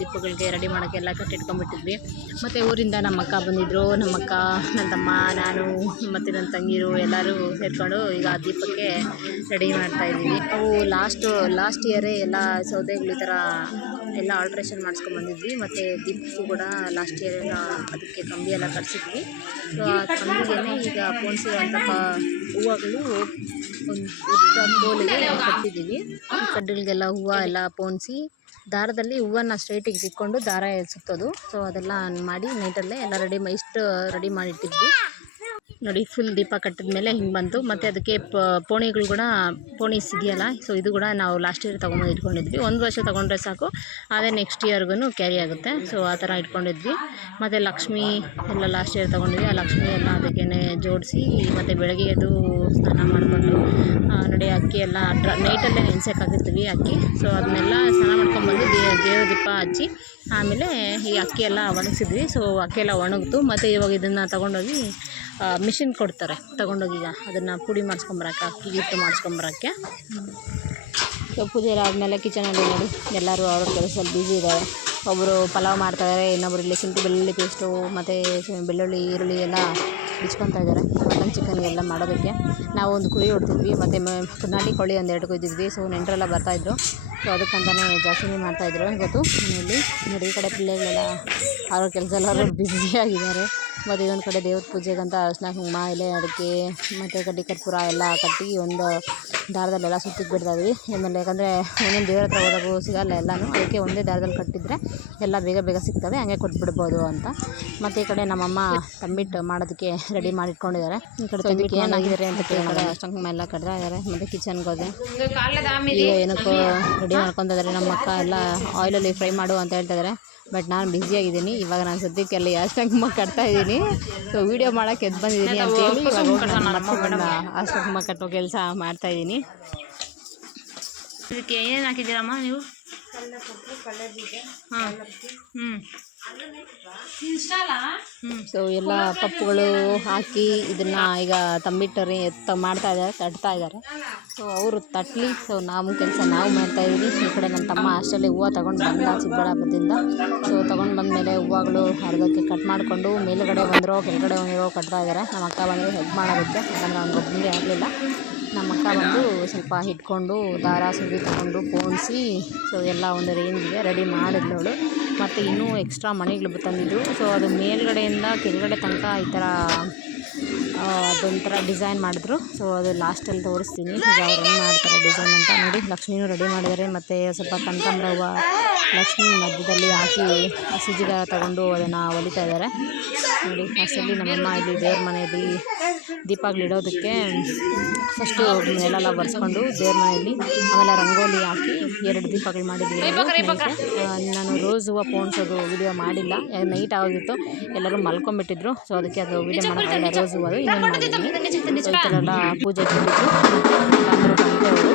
ದೀಪಗಳಿಗೆ ready ಮಾಡೋಕ್ಕೆ ಎಲ್ಲ ಕಟ್ಟಿಟ್ಕೊಂಡ್ಬಿಟ್ಟಿದ್ವಿ. ಮತ್ತು ಊರಿಂದ ನಮ್ಮ ಅಕ್ಕ ಬಂದಿದ್ದರು, ನಮ್ಮ ಅಕ್ಕ, ನನ್ನ ತಮ್ಮ, ನಾನು ಮತ್ತು ನನ್ನ ತಂಗಿರು ಎಲ್ಲರೂ ಸೇರಿಕೊಂಡು ಈಗ ದೀಪಕ್ಕೆ ರೆಡಿ ಮಾಡ್ತಾಯಿದ್ದೀವಿ. ನಾವು ಲಾಸ್ಟ್ ಇಯರೇ ಎಲ್ಲ ಸೌದೆಗಳು ಈ ಥರ ಎಲ್ಲ ಆಲ್ಟ್ರೇಷನ್ ಮಾಡಿಸ್ಕೊಂಡ್ಬಂದಿದ್ವಿ. ಮತ್ತು ದೀಪಕ್ಕೂ ಕೂಡ ಲಾಸ್ಟ್ ಇಯರ್ ಎಲ್ಲ ಅದಕ್ಕೆ ಕಂಬಿ ಎಲ್ಲ ಕಟ್ಸಿದ್ವಿ. ಸೊ ಆ ಕಂಬಿಗೆ ಈಗ ಪೋಣಿಸಿರುವಂಥ ಹೂವುಗಳು ಒಂದು ಉದ್ದ ಕೋಲಿಗೆ ಕಟ್ಟಿದ್ದೀವಿ. ಕಡ್ಡಿಗಳಿಗೆಲ್ಲ ಹೂವು ಎಲ್ಲ ಪೋಣಿಸಿ ದಾರದಲ್ಲಿ ಹೂವನ್ನು ಸ್ಟ್ರೈಟಿಗೆ ಇಟ್ಕೊಂಡು ದಾರ ಸುತ್ತೋದು. ಸೊ ಅದೆಲ್ಲ ಮಾಡಿ ನೈಟಲ್ಲೇ ಎಲ್ಲ ಇಷ್ಟು ರೆಡಿ ಮಾಡಿಟ್ಟಿದ್ವಿ. ನೋಡಿ, ಫುಲ್ ದೀಪ ಕಟ್ಟಿದ ಮೇಲೆ ಹಿಂಗೆ ಬಂತು. ಮತ್ತು ಅದಕ್ಕೆ ಪೋಣಿಗಳು ಕೂಡ ಪೋಣಿಸ್ ಇದೆಯಲ್ಲ, ಸೊ ಇದು ಕೂಡ ನಾವು ಲಾಸ್ಟ್ ಇಯರ್ ತೊಗೊಂಬಂದು ಇಟ್ಕೊಂಡಿದ್ವಿ. ಒಂದು ವರ್ಷ ತೊಗೊಂಡ್ರೆ ಸಾಕು, ಅದೇ ನೆಕ್ಸ್ಟ್ ಇಯರ್ಗೂ ಕ್ಯಾರಿ ಆಗುತ್ತೆ. ಸೊ ಆ ಥರ ಇಟ್ಕೊಂಡಿದ್ವಿ. ಮತ್ತು ಲಕ್ಷ್ಮಿ ಎಲ್ಲ ಲಾಸ್ಟ್ ಇಯರ್ ತೊಗೊಂಡ್ವಿ. ಆ ಲಕ್ಷ್ಮಿ ಎಲ್ಲ ಅದಕ್ಕೇ ಜೋಡಿಸಿ ಮತ್ತು ಬೆಳಗ್ಗೆ ಎದ್ದು ಸ್ನಾನ ಮಾಡಿಕೊಂಡು ನೋಡಿ ಅಕ್ಕಿ ಎಲ್ಲ ನೈಟಲ್ಲೇ ನೆನೆಸೋಕ್ಕಾಗಿರ್ತೀವಿ ಅಕ್ಕಿ. ಸೊ ಅದನ್ನೆಲ್ಲ ಸ್ನಾನ ಮಾಡ್ಕೊಂಡ್ಬಂದು ದೇವ್ರ ದೀಪ ಹಚ್ಚಿ ಆಮೇಲೆ ಈ ಅಕ್ಕಿ ಎಲ್ಲ ಒಣಗಿಸಿದ್ವಿ. ಸೊ ಅಕ್ಕಿ ಎಲ್ಲ ಒಣಗಿತು. ಮತ್ತು ಇವಾಗ ಇದನ್ನು ತೊಗೊಂಡೋಗಿ ಮಿಷಿನ್ ಕೊಡ್ತಾರೆ, ತೊಗೊಂಡೋಗಿ ಈಗ ಅದನ್ನು ಪುಡಿ ಮಾಡಿಸ್ಕೊಂಬರಕ್ಕೆ, ಅಕ್ಕಿ ಹಿಟ್ಟು ಮಾಡಿಸ್ಕೊಂಬರಕ್ಕೆ. ಸೊ ಪೂಜೆ ಎಲ್ಲ ಆದಮೇಲೆ ಕಿಚನಲ್ಲಿ ನೋಡಿ ಎಲ್ಲರೂ ಅವ್ರ ಕೆಲಸದಲ್ಲಿ ಬ್ಯುಸಿ ಇದ್ದಾರೆ. ಒಬ್ಬರು ಪಲಾವ್ ಮಾಡ್ತಾಯಿದ್ದಾರೆ, ಇನ್ನೊಬ್ಬರು ಇಲ್ಲಿ ಶುಂಠಿ ಬೆಳ್ಳುಳ್ಳಿ ಪೇಸ್ಟು ಮತ್ತು ಬೆಳ್ಳುಳ್ಳಿ ಈರುಳ್ಳಿ ಎಲ್ಲ ಬಿಚ್ಕೊತಾ ಇದ್ದಾರೆ ಮಟನ್ ಚಿಕನ್ ಎಲ್ಲ ಮಾಡೋದಕ್ಕೆ. ನಾವು ಒಂದು ಕುರಿ ಹೊಡ್ತಿದ್ವಿ ಮತ್ತು ನಾಟಿ ಕೋಳಿ ಒಂದೆರಡು ಕೊಯ್ದಿದ್ವಿ. ಸೊ ನೆಂಟರೆಲ್ಲ ಬರ್ತಾಯಿದ್ರು. ಸೊ ಅದಕ್ಕಂತಲೇ ಜಾಸ್ತಿನೇ ಮಾಡ್ತಾಯಿದ್ರು ಇವತ್ತು ಮನೆಯಲ್ಲಿ. ನೋಡಿ ಈ ಕಡೆ ಪಿಳ್ಳೆಗಳೆಲ್ಲ ಅವ್ರ ಕೆಲಸ ಎಲ್ಲರೂ ಬ್ಯುಸಿಯಾಗಿದ್ದಾರೆ. ಮತ್ತು ಇದೊಂದು ಕಡೆ ದೇವ್ರ ಪೂಜೆಗಂತ ಅರಿಶಿನ ಕುಂಕುಮ ಎಲೆ ಅಡಿಕೆ ಮತ್ತು ಕಡ್ಡಿ ಕರ್ಪೂರ ಎಲ್ಲ ಕಟ್ಟಿ ಒಂದು ದಾರದಲ್ಲೆಲ್ಲ ಸುತ್ತಿಗೆ ಬಿಡ್ತಾಯಿದ್ವಿ. ಆಮೇಲೆ ಯಾಕಂದರೆ ಒಂದೊಂದು ದೇವ್ರ ಹತ್ರ ಹೋದಾಗೂ ಸಿಗಲ್ಲ ಎಲ್ಲನೂ, ಅದಕ್ಕೆ ಒಂದೇ ದಾರದಲ್ಲಿ ಕಟ್ಟಿದರೆ ಎಲ್ಲ ಬೇಗ ಸಿಗ್ತವೆ, ಹಂಗೆ ಕೊಟ್ಬಿಡ್ಬೋದು ಅಂತ. ಮತ್ತು ಈ ಕಡೆ ನಮ್ಮಮ್ಮ ತಂಬಿಟ್ಟು ಮಾಡೋದಕ್ಕೆ ರೆಡಿ ಮಾಡಿಟ್ಕೊಂಡಿದ್ದಾರೆ. ಈ ಕಡೆ ತಂಬಿಟ್ಟು ಏನಾಗಿದ್ದಾರೆ ಅಂತ ಕೇಳಿದ್ರೆ ಅಷ್ಟಂಕ ಎಲ್ಲ ಕಟ್ತಾ ಇದ್ದಾರೆ. ಮತ್ತು ಕಿಚನ್ಗೆ ಹೋದೆ, ಈಗ ಏನಕ್ಕೋ ರೆಡಿ ಮಾಡ್ಕೊತಾ ಇದ್ದಾರೆ. ನಮ್ಮ ಅಕ್ಕ ಎಲ್ಲ ಆಯಿಲಲ್ಲಿ ಫ್ರೈ ಮಾಡು ಅಂತ ಹೇಳ್ತಾಯಿದ್ದಾರೆ. ಬಟ್ ನಾನು ಬ್ಯುಸಿಯಾಗಿದ್ದೀನಿ. ಇವಾಗ ನಾನು ಸದ್ಯಕ್ಕೆ ಅಲ್ಲಿ ಅಷ್ಟಂಕಮ್ಮ ಕಟ್ತಾ ಇದ್ದೀನಿ. ಸೊ ವೀಡಿಯೋ ಮಾಡೋಕ್ಕೆ ಎದ್ದು ಬಂದಿದ್ದೀನಿ ಅಂತೇಳಿ ಇವಾಗ ಅಷ್ಟಂಕಮ್ಮ ಕಟ್ಟೋ ಕೆಲಸ ಮಾಡ್ತಾಯಿದ್ದೀನಿ. ಇದಕ್ಕೆ ಏನೇನು ಹಾಕಿದ್ದೀರಮ್ಮ ನೀವು? ಹಾಂ ಸೊ ಎಲ್ಲ ಪಪ್ಪುಗಳು ಹಾಕಿ ಇದನ್ನು ಈಗ ತಂಬಿಟ್ಟರಿ ತಟ್ತಾ ಇದ್ದಾರೆ. ಸೊ ಅವರು ತಟ್ಟಲಿ, ಸೊ ನಾವು ಕೆಲಸ ನಾವು ಮಾಡ್ತಾಯಿದ್ದೀವಿ. ಈ ಕಡೆ ನನ್ನ ತಮ್ಮ ಅಷ್ಟರಲ್ಲಿ ಹೂವು ತೊಗೊಂಡು ಬಂದ ಚಿಕ್ಕಬಳ್ಳಾಪುರದಿಂದ. ಸೊ ತೊಗೊಂಡು ಬಂದಮೇಲೆ ಹೂವುಗಳು ಅರ್ಧಕ್ಕೆ ಕಟ್ ಮಾಡಿಕೊಂಡು ಮೇಲುಗಡೆ ಬಂದಿರೋ ಕೆಳಗಡೆ ಬಂದಿರೋ ಕಟ್ತಾ ಇದ್ದಾರೆ. ನಮ್ಮ ಅಕ್ಕ ಬಂದರೆ ಹೆಲ್ಪ್ ಮಾಡೋದಕ್ಕೆ, ಯಾಕಂದರೆ ಅವ್ನಿಗೆ ಒಬ್ಬನಿಗೆ ಆಗಲಿಲ್ಲ. ನಮ್ಮ ಅಕ್ಕ ಬಂದು ಸ್ವಲ್ಪ ಇಟ್ಕೊಂಡು ದಾರ ಸುದಿ ತಗೊಂಡು ಪೋಣಿಸಿ ಸೊ ಎಲ್ಲ ಒಂದು ರೇಂಜಿಗೆ ರೆಡಿ ಮಾಡಿದ್ಲವಳು. ಮತ್ತು ಇನ್ನೂ ಎಕ್ಸ್ಟ್ರಾ ಮಣಿಗಳು ತಂದಿದ್ರು. ಸೊ ಅದು ಮೇಲ್ಗಡೆಯಿಂದ ಕೆಳಗಡೆ ತನಕ ಈ ಥರ ಅದೊಂಥರ ಡಿಸೈನ್ ಮಾಡಿದ್ರು. ಸೊ ಅದು ಲಾಸ್ಟಲ್ಲಿ ತೋರಿಸ್ತೀನಿ ಈಗ ಅವ್ರು ಹೆಂಗೆ ಮಾಡ್ತಾರೆ ಡಿಸೈನ್ ಅಂತ. ನೋಡಿ, ಲಕ್ಷ್ಮೀನೂ ರೆಡಿ ಮಾಡಿದ್ದಾರೆ. ಮತ್ತು ಸ್ವಲ್ಪ ಕನಕಾಂಬರ ಹೂವು ಲಕ್ಷ್ಮಿ ಮಧ್ಯದಲ್ಲಿ ಹಾಕಿ ಸೂಜಿದಾರ ತಗೊಂಡು ಅದನ್ನು ಹೊಲಿತಾ ಇದ್ದಾರೆ. ನೋಡಿ, ಅಷ್ಟರಲ್ಲಿ ನಮ್ಮಮ್ಮ ಇಲ್ಲಿ ದೇವ್ರ ಮನೆಯಲ್ಲಿ ದೀಪಗಳಿಡೋದಕ್ಕೆ ಫಸ್ಟು ನೆಲೆಲ್ಲ ಒರೆಸ್ಕೊಂಡು ದೇವ್ರ ಮನೆಯಲ್ಲಿ ಆಮೇಲೆ ರಂಗೋಲಿ ಹಾಕಿ 2 ದೀಪಗಳು ಮಾಡಿದ್ವಿ. ನಾನು ರೋಸ್ ಹೂವು ಪೋಣಿಸೋದು ವಿಡಿಯೋ ಮಾಡಿಲ್ಲ, ನೈಟ್ ಆಗಿತ್ತು, ಎಲ್ಲರೂ ಮಲ್ಕೊಂಡ್ಬಿಟ್ಟಿದ್ರು. ಸೊ ಅದಕ್ಕೆ ಅದು ವಿಡಿಯೋ ಮಾಡೋಕ್ಕಾಗಲ್ಲ. ರೋಸ್ ಹೂವು ಇನ್ನೇನು ಮಾಡಿದ್ದೀನಿ. ಸೊ ಈ ಥರ ಎಲ್ಲ ಪೂಜೆ ಕೊಟ್ಟಿದ್ರು. ಬಂದರು ಬಂದವರು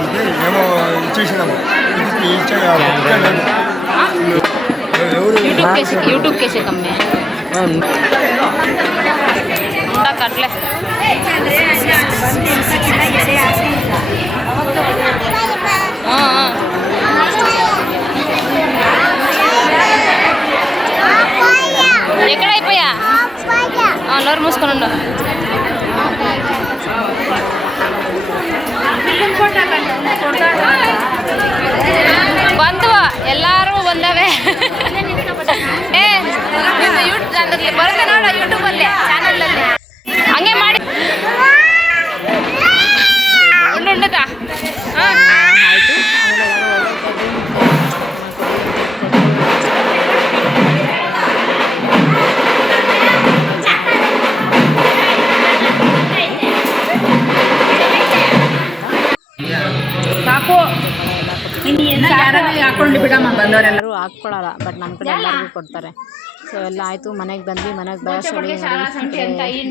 అంటే ఏమో ఇచ్చేసినాము यूट्यूब कैसे कम में कटले ఎక్కడ అయిపోయా నోరు మూసుకొని ಬಂದುವ ಎಲ್ಲರೂ ಬಂದವೆ ಬರುತ್ತೆ ನೋಡ ಯೂಟ್ಯೂಬಲ್ಲಿ ಚಾನಲಲ್ಲಿ ಹಂಗೆ ಮಾಡಿ ಉಂಡುಂಡುತ್ತಾ ಆಯಿತು. ಸಾಕು ಹಾಕೊಂಡು ಬಿಡಮ್ಮ ಬಂದವರೆಲ್ಲರೂ ಹಾಕ್ಕೊಳ್ಳಲ್ಲ, ಬಟ್ ನಮ್ಮ ಕಡೆ ಎಲ್ಲರಿಗೂ ಕೊಡ್ತಾರೆ. ಸೊ ಎಲ್ಲ ಆಯಿತು. ಮನೆಗೆ ಬಂದ್ವಿ. ಮನೆಗೆ ಬರೋಷ್ಟೊಳಗೆ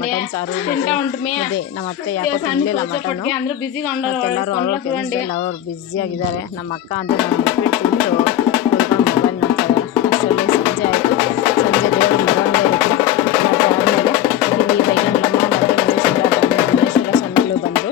ಮಟನ್ ಸಾರು ಇದೆ. ನಮ್ಮ ಅತ್ತೆ ಯಾಕೋ ತಿನ್ನಲಿಲ್ಲ ಮಟನ್ನು. ಮತ್ತೆಲ್ಲರೂ ಅವ್ರ ಕೆಲಸದಲ್ಲಿ ಅವ್ರು ಬ್ಯುಸಿಯಾಗಿದ್ದಾರೆ. ನಮ್ಮ ಅಕ್ಕ ಅಂತ ನಾನು ಬಿಟ್ಬಿಟ್ಟು ತಿಂದು ಕೂತ್ಕೊಂಡು ಮೊಬೈಲ್ ನೋಡ್ತಾ ಇದ್ದಾರೆ. ಅಷ್ಟರಲ್ಲಿ ಸಂಜೆ ಆಯಿತು. ಸಂಜೆ ದೇವರ ಮೆರವಣಿಗೆ ಇರುತ್ತೆ. ಆದಮೇಲೆ ಇಲ್ಲಿ ಬೈಗಂಡ್ಲಮ್ಮ ಮತ್ತು ಗಣೇಶ್ವರ ಸ್ವಾಮಿಗಳು ಬಂದರು.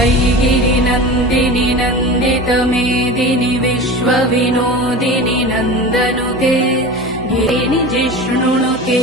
ಆಕೆಗೆ नंदिनी नंदित मेदिनी विश्व विनोदिनी नंदनुके गिरिनि जिष्णुनुके